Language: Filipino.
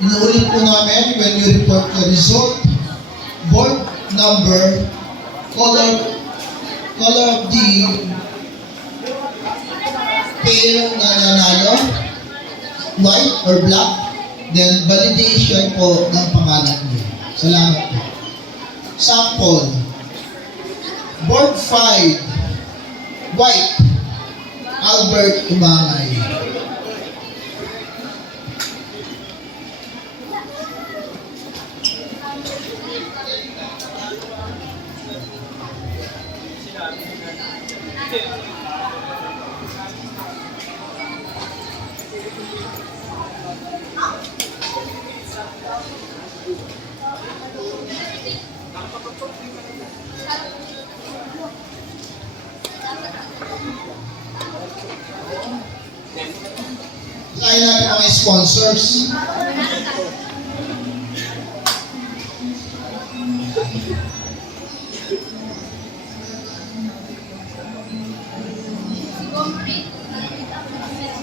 Inuulit po namin when you report the result, board number, color of the pair na nanalo, white or black, then validation po ng pangalan niyo. Salamat po. Sample. Board 5, white, Albert Umangay. Kaya natin mga sponsors.